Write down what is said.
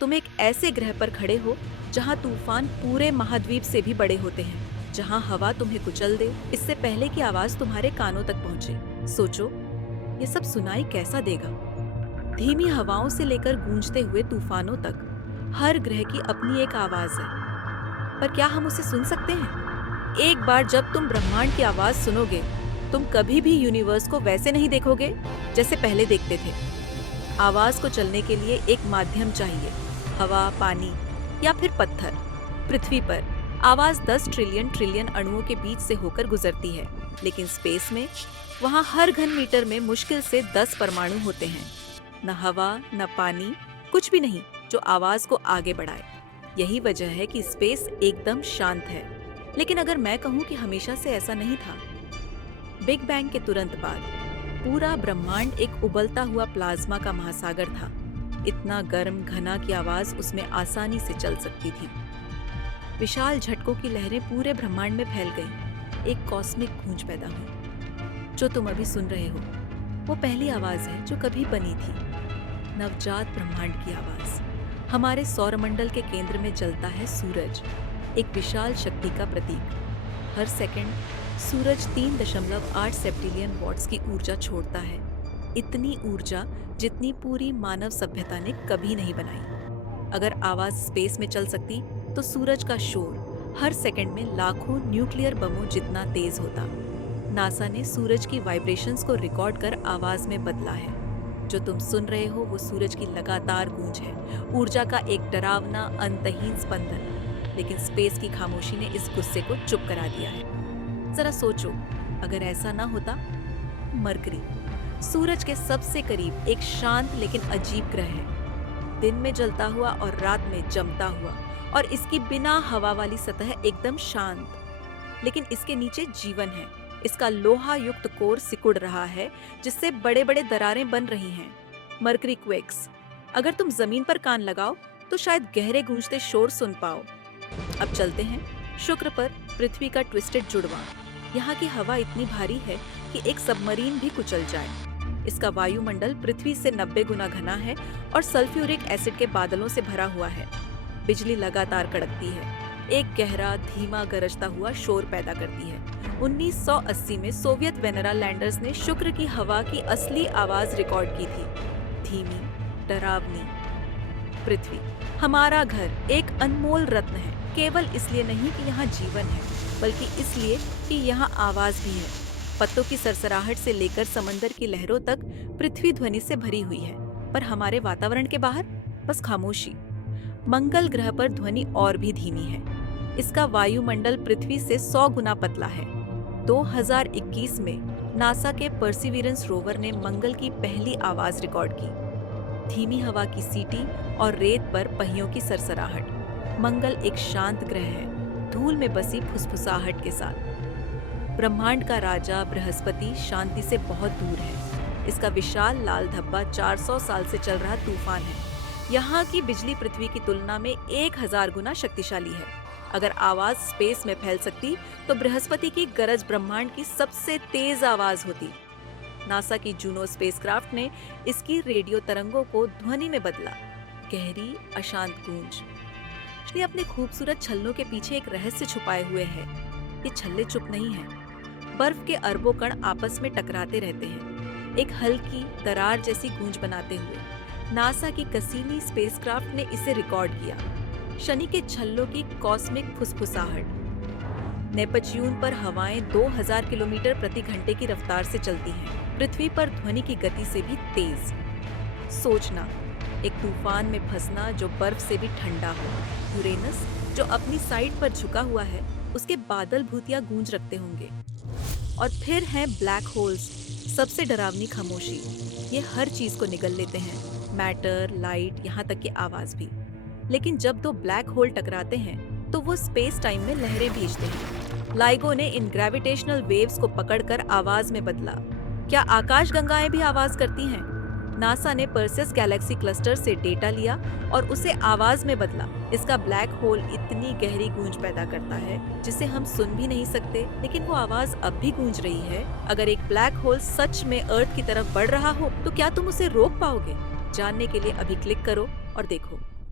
तुम एक ऐसे ग्रह पर खड़े हो जहाँ तूफान पूरे महाद्वीप से भी बड़े होते हैं, जहाँ हवा तुम्हें कुचल दे इससे पहले कि आवाज तुम्हारे कानों तक पहुंचे। सोचो, ये सब सुनाई कैसा देगा। धीमी हवाओं से लेकर गूंजते हुए तूफानों तक हर ग्रह की अपनी एक आवाज है। पर क्या हम उसे सुन सकते हैं? एक बार जब तुम ब्रह्मांड की आवाज सुनोगे, तुम कभी भी यूनिवर्स को वैसे नहीं देखोगे जैसे पहले देखते थे। आवाज को चलने के लिए एक माध्यम चाहिए, हवा, पानी या फिर पत्थर। पृथ्वी पर आवाज 10 ट्रिलियन ट्रिलियन अणुओं के बीच से होकर गुजरती है, लेकिन स्पेस में वहाँ हर घन मीटर में मुश्किल से 10 परमाणु होते हैं। न हवा, न पानी, कुछ भी नहीं जो आवाज को आगे बढ़ाए। यही वजह है कि स्पेस एकदम शांत है। लेकिन अगर मैं कहूँ कि हमेशा से ऐसा नहीं था। बिग बैंग के तुरंत बाद पूरा ब्रह्मांड एक उबलता हुआ प्लाज्मा का महासागर था। इतना गर्म, घना की आवाज उसमें आसानी से चल सकती थी। विशाल झटकों की लहरें पूरे ब्रह्मांड में फैल गईं। एक कॉस्मिक गूंज पैदा हुई। जो तुम अभी सुन रहे हो वो पहली आवाज है जो कभी बनी थी। नवजात ब्रह्मांड की आवाज। हमारे सौरमंडल के केंद्र में जलता है सूरज, एक विशाल शक्ति का प्रतीक। हर सेकंड सूरज 3.8 सेप्टिलियन वॉट्स की ऊर्जा छोड़ता है। इतनी ऊर्जा जितनी पूरी मानव सभ्यता ने कभी नहीं बनाई। अगर आवाज स्पेस में चल सकती तो सूरज का शोर हर सेकंड में लाखों न्यूक्लियर बमों जितना तेज होता। नासा ने सूरज की वाइब्रेशंस को रिकॉर्ड कर आवाज में बदला है। जो तुम सुन रहे हो वो सूरज की लगातार गूंज है, ऊर्जा का एक डरावना अंतहीन स्पंदन। लेकिन स्पेस की खामोशी ने इस गुस्से को चुप करा दिया है। जरा सोचो, अगर ऐसा ना होता। मरकरी सूरज के सबसे करीब एक शांत लेकिन अजीब ग्रह है। दिन में जलता हुआ और रात में जमता हुआ, और इसकी बिना हवा वाली सतह एकदम शांत। लेकिन इसके नीचे जीवन है। इसका लोहा युक्त कोर सिकुड़ रहा है, जिससे बड़े बड़े दरारें बन रही हैं। Mercury quakes. अगर तुम जमीन पर कान लगाओ तो शायद गहरे गूंजते शोर सुन पाओ। अब चलते हैं शुक्र पर, पृथ्वी का ट्विस्टेड जुड़वां। यहाँ की हवा इतनी भारी है कि एक सबमरीन भी कुचल जाए। इसका वायुमंडल पृथ्वी से 90 गुना घना है और सल्फ्यूरिक एसिड के बादलों से भरा हुआ है। बिजली लगातार कड़कती है, एक गहरा धीमा गरजता हुआ शोर पैदा करती है। 1980 में सोवियत वेनेरा लैंडर्स ने शुक्र की हवा की असली आवाज रिकॉर्ड की थी। धीमी, डरावनी। पृथ्वी हमारा घर एक अनमोल रत्न है, केवल इसलिए नहीं कि यहाँ जीवन है, बल्कि इसलिए कि यहाँ आवाज भी है। पत्तों की सरसराहट से लेकर समंदर की लहरों तक पृथ्वी ध्वनि से भरी हुई है। पर हमारे वातावरण के बाहर बस खामोशी। मंगल ग्रह पर ध्वनि और भी धीमी है। इसका वायुमंडल पृथ्वी से 100 गुना पतला है। 2021 में नासा के परसिविरेंस रोवर ने मंगल की पहली आवाज रिकॉर्ड की। धीमी हवा की सीटी और रेत पर पहियों की सरसराहट। मंगल एक शांत ग्रह है, धूल में बसी फुसफुसाहट के साथ। ब्रह्मांड का राजा बृहस्पति शांति से बहुत दूर है। इसका विशाल लाल धब्बा 400 साल से चल रहा तूफान है। यहाँ की बिजली पृथ्वी की तुलना में 1000 गुना शक्तिशाली है। अगर आवाज स्पेस में फैल सकती तो बृहस्पति की गरज ब्रह्मांड की सबसे तेज आवाज होती। नासा की जूनो स्पेसक्राफ्ट ने इसकी रेडियो तरंगों को ध्वनि में बदला। गहरी, अशांत गूंज। ये अपने खूबसूरत छल्लों के पीछे एक रहस्य छुपाए हुए है। ये छल्ले चुप नहीं हैं। बर्फ के अरबों कण आपस में टकराते रहते हैं, एक हल्की दरार जैसी गूंज बनाते हुए। नासा की कसीनी स्पेसक्राफ्ट ने इसे रिकॉर्ड किया। शनि के छल्लों की कॉस्मिक फुसफुसाहट। नेपच्यून पर हवाएं 2000 किलोमीटर प्रति घंटे की रफ्तार से चलती हैं, पृथ्वी पर ध्वनि की गति से भी तेज। सोचना, एक तूफान में फंसना जो बर्फ से भी ठंडा हो। यूरेनस जो अपनी साइड पर झुका हुआ है, उसके बादल भूतिया गूंज रखते होंगे। और फिर हैं ब्लैक होल्स, सबसे डरावनी खामोशी। ये हर चीज को निगल लेते हैं, मैटर, लाइट, यहाँ तक कि आवाज भी। लेकिन जब दो ब्लैक होल टकराते हैं तो वो स्पेस टाइम में लहरें भेजते हैं। लाइगो ने इन ग्रेविटेशनल वेव्स को पकड़कर आवाज में बदला। क्या आकाशगंगाएं भी आवाज करती हैं? नासा ने पर्सेस गैलेक्सी क्लस्टर से डेटा लिया और उसे आवाज में बदला। इसका ब्लैक होल इतनी गहरी गूंज पैदा करता है जिसे हम सुन भी नहीं सकते, लेकिन वो आवाज अब भी गूंज रही है। अगर एक ब्लैक होल सच में अर्थ की तरफ बढ़ रहा हो तो क्या तुम उसे रोक पाओगे? जानने के लिए अभी क्लिक करो और देखो।